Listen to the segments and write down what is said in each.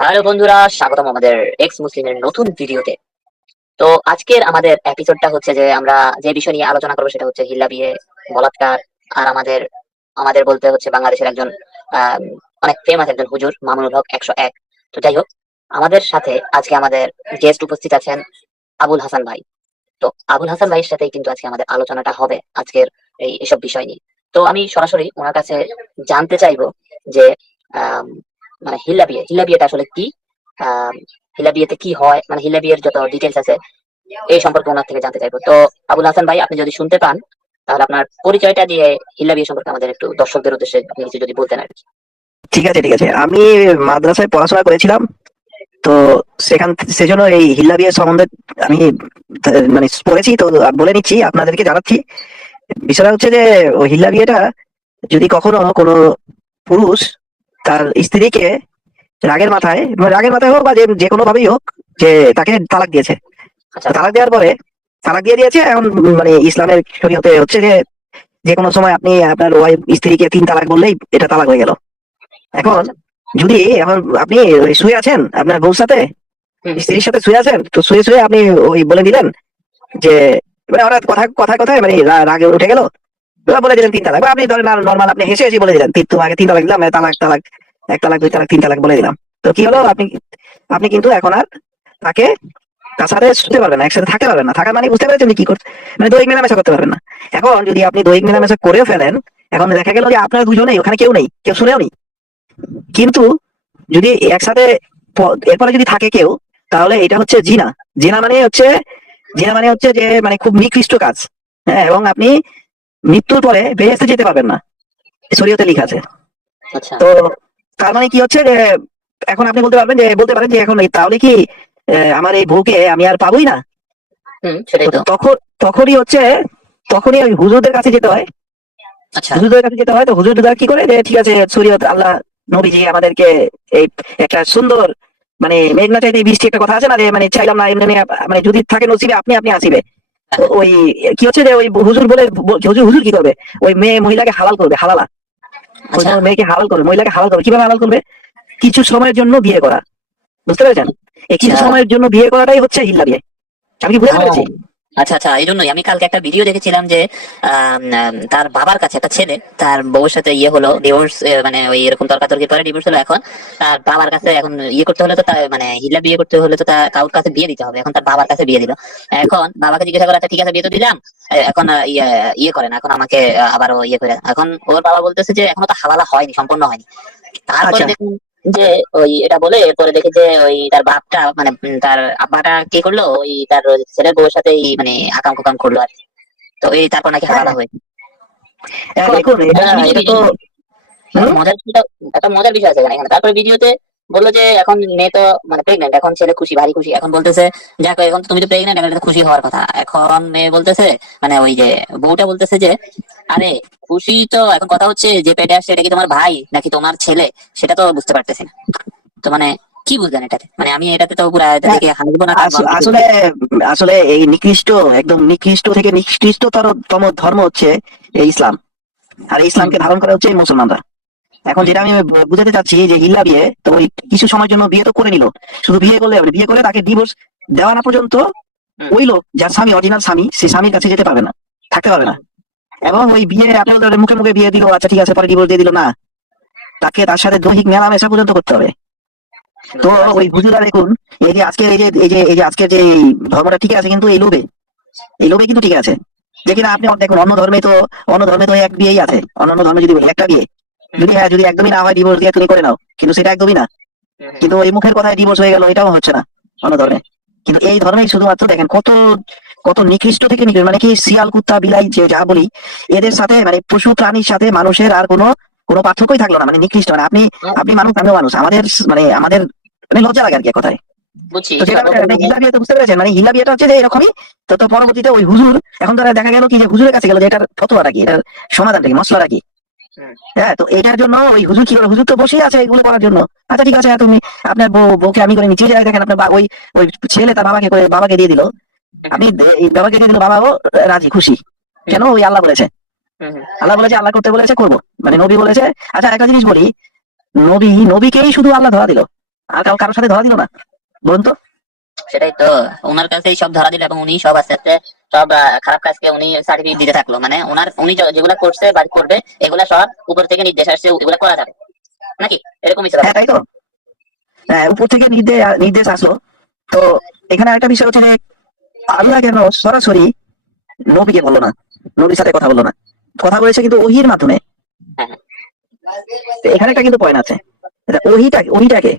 Hello বন্ধুরা, স্বাগতম আমাদের এক্স মুসলিমের নতুন ভিডিওতে। তো আজকের আমাদের এপিসোডটা হচ্ছে যে আমরা যে বিষয় নিয়ে আলোচনা করবো সেটা হচ্ছে হিল্লা বিয়ে, বলাৎকার। আর আমাদের আমাদের বলতে হচ্ছে বাংলাদেশের একজন আহ অনেক ফেমাস একজন হুজুর মামুনুল হক 101। তো যাই হোক, আমাদের সাথে আজকে আমাদের গেস্ট উপস্থিত আছেন আবুল হাসান ভাই। তো আবুল হাসান ভাইয়ের সাথেই কিন্তু আজকে আমাদের আলোচনাটা হবে আজকের এসব বিষয় নিয়ে। তো আমি সরাসরি ওনার কাছে জানতে চাইবো যে আম, মানে হিল্লা বিয়েটা আসলে কি, আম, হিল্লা বিয়েতে কি হয়, মানে হিল্লা বিয়ের যত ডিটেলস আছে এই সম্পর্কে ওনার থেকে জানতে চাইবো। তো আবুল হাসান ভাই, আপনি যদি শুনতে পান তাহলে আপনার পরিচয়টা দিয়ে হিল্লা বিয়ে সম্পর্কে আমাদের একটু দর্শকদের উদ্দেশ্যে আপনি কিছু যদি বলতেন আর কি। ঠিক আছে, ঠিক আছে। আমি মাদ্রাসায় পড়াশোনা করেছিলাম। তো সেজন্য এই হিল্লা বিয়ের সম্বন্ধে আমি মানে পড়েছি। তো বলে নিচ্ছি, আপনাদেরকে জানাচ্ছি। বিষয়টা হচ্ছে যে ওই হিল্লা বিয়েটা যদি কখনো কোনো পুরুষ তার স্ত্রীকে রাগের মাথায় হোক বা যে যে কোনো ভাবেই হোক, যে তাকে তালাক দিয়েছে। আচ্ছা। তালাক দেওয়ার পরে তালাক দিয়ে দিয়েছে। এখন মানে ইসলামের শরীয়তে হচ্ছে যে যে কোনো সময় আপনি আপনার ওয়াইফ স্ত্রীকে 3 তালাক বললেই এটা তালাক হয়ে গেল। এখন আচ্ছা। এখন আপনি ওই শুয়ে আছেন আপনার বউর সাথে, হুম। স্ত্রীর সাথে শুয়ে আছেন, তো শুয়ে শুয়ে আপনি ওই বলে দিলেন যে মানে ওরা কথায় কথায় মানে রাগে উঠে গেল, এবার বলে দিলেন 3 তালাক। বা আপনি ধরেন নর্মাল আপনি হেসে হেসে বলে দিলেন, তোমাকে 3 তালাক দিলাম, তালাক তালাক, 1 তালাক 2 তালাক 3 তালাক বলে দিলাম। তো কি হলো, আপনি আপনি কিন্তু এখন আর তাকে তার সাথে শুতে পারবেন না, একসাথে থাকতে পারবেন না। থাকা মানে বুঝতে পেরেছেন যে কি করতে, মানে দৈহিক মেলামেশা করতে পারবেন না। এখন যদি আপনি দৈহিক মেলামেশা করেও ফেলেন, এখন দেখা গেল যে আপনার দুজনেই ওখানে, কেউ নেই, কেউ শুনেও নেই। কিন্তু যদি একসাথে এরপরে যদি থাকে কেউ, তাহলে এটা হচ্ছে জিনা। জিনা মানে হচ্ছে জিনা মানে হচ্ছে যে মানে খুব নিকৃষ্ট কাজ। হ্যাঁ, এবং আপনি মৃত্যুর পরে বেহেশতে যেতে পারবেন না, শরীয়তে লেখা আছে। আচ্ছা। তো তার মানে কি হচ্ছে যে এখন আপনি বলতে পারেন যে এখন তাহলে কি আমার এই বউকে আমি আর পাবোই না। হুম, সেটাই তো তো। তখনই হচ্ছে, তখনই ওই হুজুরদের কাছে যেতে হয়। আচ্ছা। তো হুজুররা কি করে যে ঠিক আছে, শরীয়ত আল্লাহ নবীজি আমাদেরকে এই একটা সুন্দর মানে মেঘনা চাইতে বৃষ্টি একটা কথা আছে না, যে মানে চাইলাম না এমনি এমনি, মানে যদি থাকে নসিবে আপনি আপনি আসিবে। তো ওই কি হচ্ছে যে ওই হুজুর হুজুর হুজুর কি করবে, ওই মহিলাকে হালাল করবে, হালালা। ওই আচ্ছা। মেয়েকে হালাল করবে, মহিলাকে হালাল করবে। কিভাবে হালাল করবে? কিছু সময়ের জন্য বিয়ে করা। বুঝতে পেরেছেন? এই কিছু আচ্ছা। সময়ের জন্য বিয়ে করাটাই হচ্ছে হিল্লা বিয়ে। আমি কি বুঝাতে ও, পেরেছি? আচ্ছা আচ্ছা, এই জন্যই আমি কালকে একটা ভিডিও দেখেছিলাম যে তার বাবার কাছে একটা ছেলে তার বউর সাথে ইয়ে হলো, ডিভোর্স, মানে ওই এরকম তর্কাতর্কি করে ডিভোর্স হলো। এখন তার বাবার কাছে এখন ইয়ে করতে হলে তো তার মানে হিলা বিয়ে করতে হলে তো তার কারোর কাছে বিয়ে দিতে হবে। এখন তার বাবার কাছে বিয়ে দিল। এখন বাবাকে জিজ্ঞাসা করে, আচ্ছা ঠিক আছে বিয়ে তো দিলাম, এখন ইয়ে ইয়ে করেন, এখন আমাকে আবারও ইয়ে করে। এখন ওর বাবা বলতেছে যে এখনো তো হালালা হয়নি, সম্পূর্ণ হয়নি। তারপরে আচ্ছা। দেখুন যে ওই এটা বলে এরপরে দেখে যে ওই তার বাপটা মানে তার আব্বাটা কি করলো, ওই তার ছেলের বউয়ের সাথে মানে আকাম কুকাম করলো আর কি। তো এই তারপর নাকি হ্যাঁ, হালালা হয়েছে। হ্যাঁ, এখন দেখুন এটা আমি যে এটা তো ভিডিও, হুম, মজার বিষয়টা, একটা মজার বিষয় আছে এখানে। তারপরে ভিডিওতে বললো যে এখন মেয়ে তো মানে প্রেগনেন্ট, এখন ছেলে খুশি, ভারী খুশি। এখন বলতেছে যাক, এখন তো তুমি তো প্রেগনেন্ট, এখন এটা তো খুশি হওয়ার কথা। এখন মেয়ে বলতেছে, মানে ওই যে বউটা বলতেছে যে আরে খুশি তো, এখন কথা হচ্ছে যে পেটে আসছে এটা কি তোমার ভাই নাকি তোমার ছেলে, সেটা তো বুঝতে পারতেছি না। তো মানে কি বুঝলেন এটাতে, মানে আমি এটাতে তো পুরো এটা হ্যাঁ, থেকে হাসবো না কাঁদবো, আমি কিছু আসলে বুঝি আসলে এই একদম নিকৃষ্ট থেকে নিকৃষ্টতম ধর্ম হচ্ছে এই ইসলাম। আর এই না। ইসলামকে ধারণ করা হচ্ছে এই মুসলমানরা। এখন যেটা আমি বুঝাতে চাচ্ছি যে হিল্লা বিয়ে, তো ওই কিছু সময়ের জন্য বিয়ে তো করে নিল। শুধু বিয়ে করলে হবে না, বিয়ে করে তাকে ডিভোর্স দেওয়া না পর্যন্ত ওই লোক যার স্বামী, অরিজিনাল স্বামী, সে স্বামীর কাছে যেতে পারবে না, থাকতে পারবে না। এবং ওই বিয়ে আপনি বলতে মুখে মুখে বিয়ে দিল, আচ্ছা ঠিক আছে, পরে ডিভোর্স দিয়ে দিল না, তাকে তার সাথে দৈহিক মেলামেশা পর্যন্ত করতে হবে। তো বুঝতে পারছি। ওই হুজুরা দেখুন, এই যে আজকের আজকের যে এই ধর্মটা ঠিক আছে, কিন্তু এই লোভে কিন্তু ঠিক আছে। যে কিনা আপনি দেখুন অন্য ধর্মে তো এক বিয়েই আছে। অন্যান্য ধর্মে যদি বলি একটা বিয়ে, যদি হ্যাঁ যদি একদমই না হয় ডিভোর্স দিয়ে তুমি করে নাও, কিন্তু সেটা একদমই না। কিন্তু ওই মুখের কথায় ডিভোর্স হয়ে গেল, এটাও হচ্ছে না অন্য ধর্মে। কিন্তু এই ধর্মেই শুধুমাত্র দেখেন কত কত নিকৃষ্ট থেকে নিকৃষ্ট, মানে কি শিয়াল কুত্তা বিলাই যে যা বলি, এদের সাথে মানে পশু প্রাণীর সাথে মানুষের আর কোনো কোনো পার্থক্যই থাকলো না, মানে নিকৃষ্ট। মানে আপনি আপনি মানুষ, আমিও মানুষ, আমাদের মানে লজ্জা লাগে আর কি এক কথায়। বুঝছি তো যেটা সর্বপ্রথম আমি। হিলা বিয়ে, তো বুঝতে পেরেছেন, মানে হিলা বিয়েটা হচ্ছে যে এরকমই। তো পরবর্তীতে ওই হুজুর, এখন তো দেখা গেল কি যে হুজুরের কাছে গেল যে এটার ফতোয়াটা কি, এটার সমাধানটা কি, মশলাটা কি। হুম। হ্যাঁ, তো এটার জন্য ওই হুজুর কি করে, হুজুর তো বসেই আছে এগুলো করার জন্য। আচ্ছা ঠিক আছে, তুমি আপনার বউকে আমি করে নিচ্ছি, এই যে দেখেন আপনার ওই ওই ছেলে তার বাবাকে করে বাবাকে দিয়ে দিল। আপনি এই বাবাকে দিয়ে দিল, বাবাও রাজি খুশি। হুম। কেন? ওই আল্লাহ বলেছে, হুম। হুম। আল্লাহ বলেছে, আল্লাহ করতে বলেছে, করবো, মানে নবী বলেছে। আচ্ছা একটা জিনিস বলি, নবীকেই শুধু আল্লাহ ধরা দিল, আর কারোর সাথে ধরা দিল না, বলুন তো? সেটাই তো, ওনার কাছেই সব ধরা দিল এবং উনি সব আস্তে আস্তে সব খারাপ কাজকে উনি সার্টিফিকেট দিতে থাকলো, মানে উনি যেগুলা করছে বা করবে এগুলা সব উপর থেকে নির্দেশ আসছে এগুলা করা যাবে নাকি, এরকমই ছিল হ্যাঁ, ব্যাপারটা। তাই তো। হ্যাঁ, উপর থেকে নির্দেশ নির্দেশ আসলো। তো এখানে একটা বিষয় হচ্ছে যে আল্লাহ কেন সরাসরি নবীকে বললো না, নবীর সাথে কথা বললো না, কথা বলেছে কিন্তু ওহির মাধ্যমে। হ্যাঁ হ্যাঁ। তো এখানে একটা কিন্তু পয়েন্ট আছে, ওহিটাকে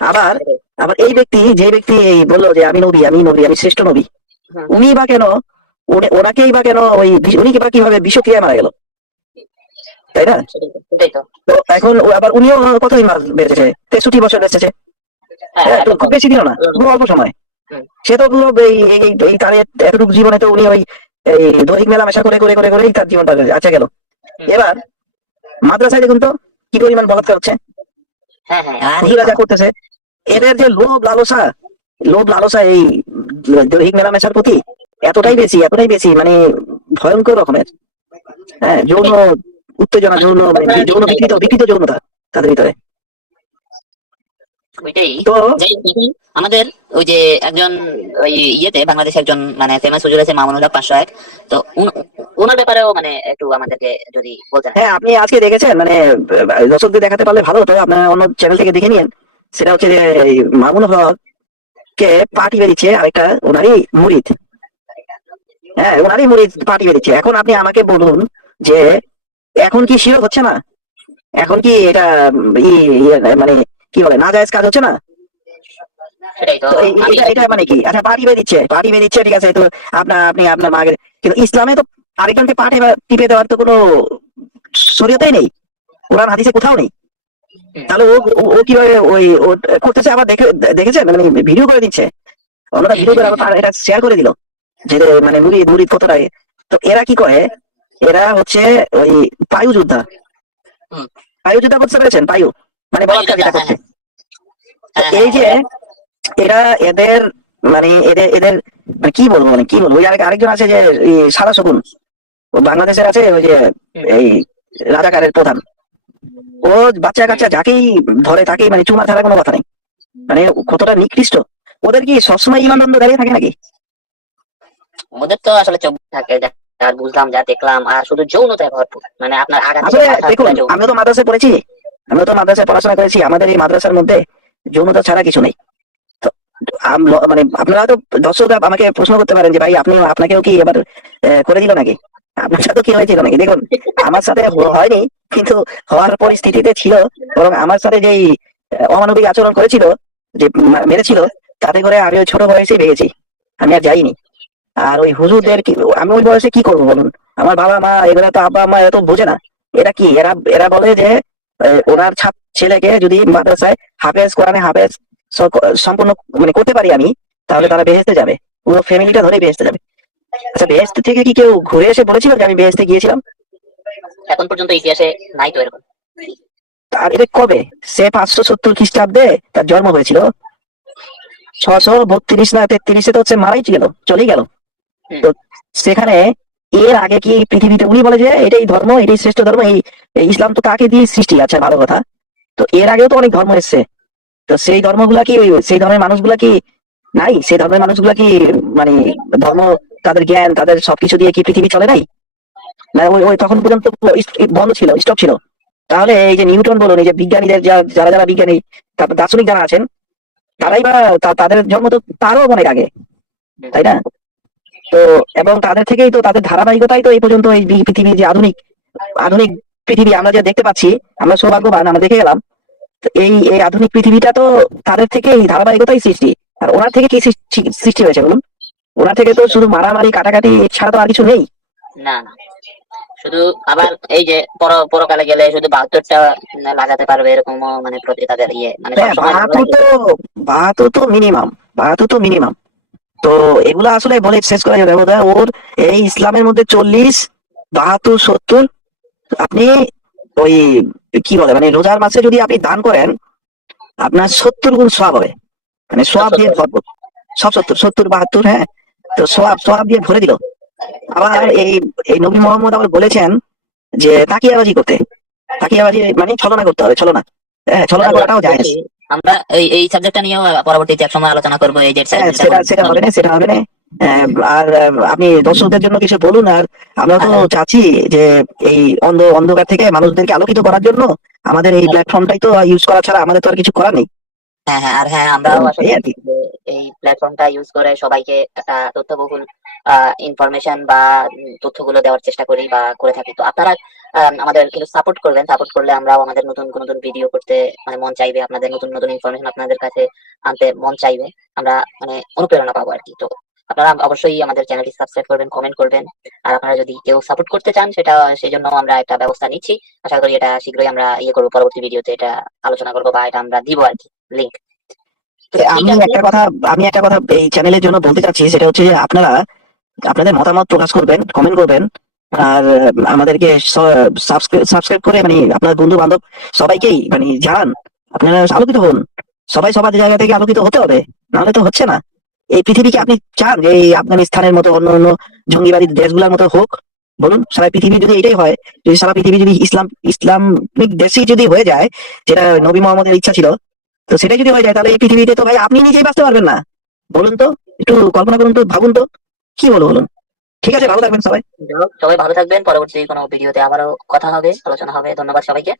আবার সেটাই। আবার এই ব্যক্তি, যে ব্যক্তি এই বললো যে আমি নবী, আমি নবী, আমি শ্রেষ্ঠ নবী, হুম, উনি বা কেন, ওনাকেই বা কেন ওই উনি বা কিভাবে বিষক্রিয়ায় মারা গেল, তাই না? সেটাই তো। তো এখন আবার উনিও কতদিন বেঁচেছে, 63 বছর বেঁচেছে। হ্যাঁ হ্যাঁ, হ্যাঁ, তো একদম খুব কম। বেশি দিন না, হুম, খুব অল্প সময়। হুম, সে তো পুরো এই তার এতটুকু জীবনে তো উনি ওই এই দৈহিক মেলামেশা করে করে করে করেই তার জীবনটা আচ্ছা গেল। হুম। এবার মাদ্রাসায় দেখুন তো কি পরিমাণ বলাৎকার হচ্ছে, হ্যাঁ হ্যাঁ, আরে হুজুরা যা বাবা। করতেছে। হুম, এদের যে লোভ লালসা এই দৈহিক মেলামেশার প্রতি হুম, এতটাই বেশি, এতটাই বেশি, মানে ভয়ঙ্কর রকমের। হ্যাঁ, যৌন সেটাই। উত্তেজনা, মানে যৌন মানে চিন্তাধারা ঠিক যৌন নাই এদের ভিতরে। বিকৃত যৌনতা তাদের ভিতরে। ওইটাই। তো যাই হোক, দেখুন আমাদের ওই যে একজন ওই ইয়েতে বাংলাদেশে একজন মানে ফেমাস হুজুর আছে মামুনুল হক 501। তো ওনার ব্যাপারেও মানে একটু আমাদেরকে যদি বলতেন আর কি। হ্যাঁ, আপনি আজকে দেখেছেন মানে দর্শকদের দেখাতে পারলে ভালো হতো, আপনার অন্য চ্যানেল থেকে দেখে নিন। সেটা হচ্ছে যে এই মামুন হক কে পার্টি বেরিয়েছে আরেকটা ওনারই মুরিদ। হ্যাঁ, ওনারই মুরিদ পার্টি বেরিয়েছে। এখন আপনি আমাকে বলুন যে এখন কি শিরক হচ্ছে না? এখন কি এটা মানে কি বলে নাজায়েজ কাজ হচ্ছে না? সেটাই তো। তো আমি এটা এটা মানে কি? আচ্ছা, পার্টি বেরিয়েছে, ঠিক আছে। তো আপনার মাকে, কিন্তু ইসলামে তো আরেকজনকে পার্টি টিপে দেওয়ার তো কোনো শরীয়তেই নেই, কোরআন হাদিসে কোথাও নেই। হুম, তাহলে ও ও ও কিভাবে ওই ও করতেছে? আবার দেখেছেন মানে ভিডিও করে দিচ্ছে, অন্যরা হুম, ভিডিও হুম, করে হুম, আবার হুম, এটা শেয়ার করে দিল যে মানে মুরিদ মুরিদ কতটা তো এরা কি করে? এরা হচ্ছে ওই পায়ু যোদ্ধা। হুম। পায়ু যোদ্ধা করতে পেরেছেন? পায়ু মানে বলাৎকার আয়ুর্বেদা, যেটা হ্যাঁ করছে। হ্যাঁ। তো হ্যাঁ এই হ্যাঁ, যে এরা এদের মানে এদের মানে কি বলবো ওই আরেকজন আছে যে সাদা শকুন, ও বাংলাদেশের আছে ওই যে হুম, এই রাজাকারের প্রধান। ও বাচ্চা হুম। কাচ্চা যাকেই ধরে তাকেই মানে চুমা ছাড়া কোনো কথা নেই। মানে কতটা নিকৃষ্ট! ওদের কি সবসময় ইমানদন্দ দাঁড়িয়ে থাকে নাকি? ওদের তো আসলে চোখ থাকে যা যা বুঝলাম, যা দেখলাম, আর শুধু যৌনতায় ভরপুর, মানে আপনার আগা থেকে আসলে মাথা দেখুন, পুরা যৌন। আমিও তো মাদ্রাসায় পড়াশোনা করেছি। আমাদের এই মাদ্রাসার মধ্যে যৌনতা ছাড়া কিছু নেই। তো মানে আপনারা তো দর্শকরা আমাকে প্রশ্ন করতে পারেন যে ভাই আপনাকেও কি এবার করে দিল নাকি, আপনার সাথে কি হয়েছিল নাকি? দেখুন, আমার সাথে হয়নি, কিন্তু হওয়ার পরিস্থিতিতে ছিল। বরং আমার সাথে যেই অমানবিক আচরণ করেছিল, যে মেরেছিল, তাতে করে আমি ওই ছোট বয়সে ভেগেছি, আমি আর যাইনি। আর ওই হুজুরদের সেটাই। আমি ওই বয়সে কি করবো বলুন? আমার বাবা মা এগুলো তো, আব্বা মা এত বোঝে না। এরা কি, এরা বলে যে ওনার ছেলেকে যদি মাদ্রাসায় কোরআনে হাফেজ সম্পূর্ণ মানে করতে পারি আমি, তাহলে হুম। তারা বেহেস্তে যাবে, পুরো ফ্যামিলিটা ধরে বেহেস্তে যাবে। আচ্ছা, বেহেস্ত থেকে কি কেউ ঘুরে এসে বলেছিল যে আমি বেহেস্তে গিয়েছিলাম? এখন পর্যন্ত ইতিহাসে নাই তো এরকম। আর এটা কবে? সে 570 খ্রিস্টাব্দে তার জন্ম হয়েছিল, 632 না 33-এ তো হচ্ছে মারাই গেল, চলেই গেল। হুম, তো সেখানে এর আগে কি পৃথিবীতে উনি বলে যে এটাই ধর্ম, এটাই শ্রেষ্ঠ ধর্ম, এই ইসলাম তো তাকে দিয়ে সৃষ্টি, আচ্ছা ভালো কথা। তো এর আগেও তো অনেক ধর্ম এসছে। তো সেই ধর্মগুলা কি, সেই ধর্মের মানুষগুলা কি নাই? সেই ধর্মের মানুষগুলা কি মানে ধর্ম, তাদের জ্ঞান, তাদের সবকিছু দিয়ে কি পৃথিবী চলে নাই? না ওই ওই তখন পর্যন্ত পুরো বন্ধ ছিল, স্টপ ছিল। তাহলে এই যে নিউটন বলুন, এই যে বিজ্ঞানীদের যারা যারা বিজ্ঞানী, তারপর দার্শনিক যারা আছেন, হুম, তারাই বা তাদের জন্ম তো তারও অনেক আগে, হুম, তাই না? তো এবং তাদের থেকেই তো, তাদের ধারাবাহিকতাই তো এই পর্যন্ত এই পৃথিবীর যে আধুনিক আধুনিক পৃথিবী আমরা যে দেখতে পাচ্ছি, আমরা সৌভাগ্যবান, আমরা দেখে গেলাম। তো এই এই আধুনিক পৃথিবীটা তো তাদের থেকে এই ধারাবাহিকতাই সৃষ্টি। আর ওনার থেকে কি সৃষ্টি হয়েছে বলুন? ওনার থেকে তো শুধু মারামারি কাটাকাটি ছাড়া তো আর কিছু নেই। না না, শুধু আবার এই যে পরকালে গেলে শুধু 72টা লাগাতে পারবে এরকম মানে প্রতি তাদের ইয়ে, মানে হ্যাঁ, সবসময় ঝামেলা 72 তো, কিন্তু। 72 তো মিনিমাম, 72 তো মিনিমাম। তো এগুলো আসলে বলে শেষ করা যাবে বোধহয়। ওর এই ইসলামের মধ্যে 40, 72, 70, আপনি ওই কি বলে মানে রোজার মাসে যদি আপনি দান করেন, আপনার 70 গুণ সওয়াব হবে, মানে সব সওয়াব দিয়ে সত্য। ভরপুর। সব 70, 72, হ্যাঁ। তো সওয়াব সওয়াব দিয়ে ভরে দিল। আবার এই এই নবী মোহাম্মদ আবার বলেছেন যে তাকিয়াবাজি করতে, তাকিয়াবাজি মানে ছলনা করতে হবে, ছলনা। হ্যাঁ, ছলনা আরে করাটাও বলছি, জায়েজ। আমরা এই সাবজেক্টটা নিয়েও পরবর্তীতে এক সময় আলোচনা করবো, এই যে হ্যাঁ, সেটা সেটা হবে না, সেটা হবে না। আর আপনি দর্শকদের জন্য কিছু বলুন। আর আমরা তো চাচ্ছি যে এই অন্ধকার থেকে মানুষদেরকে আলোকিত করার জন্য আমাদের এই প্ল্যাটফর্মটাই তো ইউজ করা ছাড়া আমাদের তো আর কিছু করার নেই। হ্যাঁ হ্যাঁ, আর হ্যাঁ তো আমরাও আশা এই করি আর কি। যে এই প্ল্যাটফর্মটা ইউজ করে সবাইকে একটা তথ্যবহুল ইনফরমেশন বা তথ্যগুলো দেওয়ার চেষ্টা করি বা করে থাকি। তো আপনারা আমাদের কিন্তু সাপোর্ট করবেন, সাপোর্ট করলে আমরাও আমাদের নতুন নতুন ভিডিও করতে মানে মন চাইবে, আপনাদের নতুন নতুন ইনফরমেশন আপনাদের কাছে আনতে মন চাইবে, আমরা মানে অনুপ্রেরণা পাবো আর কি। তো আপনারা অবশ্যই আমাদের চ্যানেলটি সাবস্ক্রাইব করবেন, কমেন্ট করবেন। আর আপনারা যদি কেউ সাপোর্ট করতে চান সেটা সেই জন্য আমরা একটা ব্যবস্থা নিচ্ছি। আশা করি এটা শীঘ্রই আমরা ইয়ে করবো, পরবর্তী ভিডিওতে এটা আলোচনা করবো বা এটা আমরা দিব আর কি, লিঙ্ক। তো ঠিক আমি আছে। একটা কথা আমি একটা কথা এই চ্যানেলের জন্য বলতে চাচ্ছি, সেটা হচ্ছে যে আপনারা আপনাদের মতামত প্রকাশ করবেন, কমেন্ট করবেন। আর আমাদেরকে সাবস্ক্রাইব করে মানে আপনার বন্ধু বান্ধব সবাইকেই মানে জানান, আপনারা আলোকিত হন। সবাই সবার জায়গা থেকে আলোকিত হতে হবে, নাহলে তো হচ্ছে না। এই পৃথিবীকে আপনি চান যে এই আফগানিস্তানের মতো অন্য অন্য জঙ্গিবাদী দেশগুলোর মতো হোক? বলুন, সারা পৃথিবী যদি এটাই হয়, যদি সারা পৃথিবী যদি ইসলামিক দেশই যদি হয়ে যায়, যেটা নবী মোহাম্মদের ইচ্ছা ছিল, তো সেটাই যদি হয়ে যায়, তাহলে এই পৃথিবীতে তো ভাই আপনি নিজেই বাঁচতে পারবেন না। বলুন তো, একটু কল্পনা করুন তো, ভাবুন তো, কি বলবো বলুন। ঠিক আছে, ভালো থাকবেন সবাই। সবাই ভালো থাকবেন, পরবর্তী কোনো ভিডিওতে আবারও কথা হবে, আলোচনা হবে। ধন্যবাদ সবাইকে।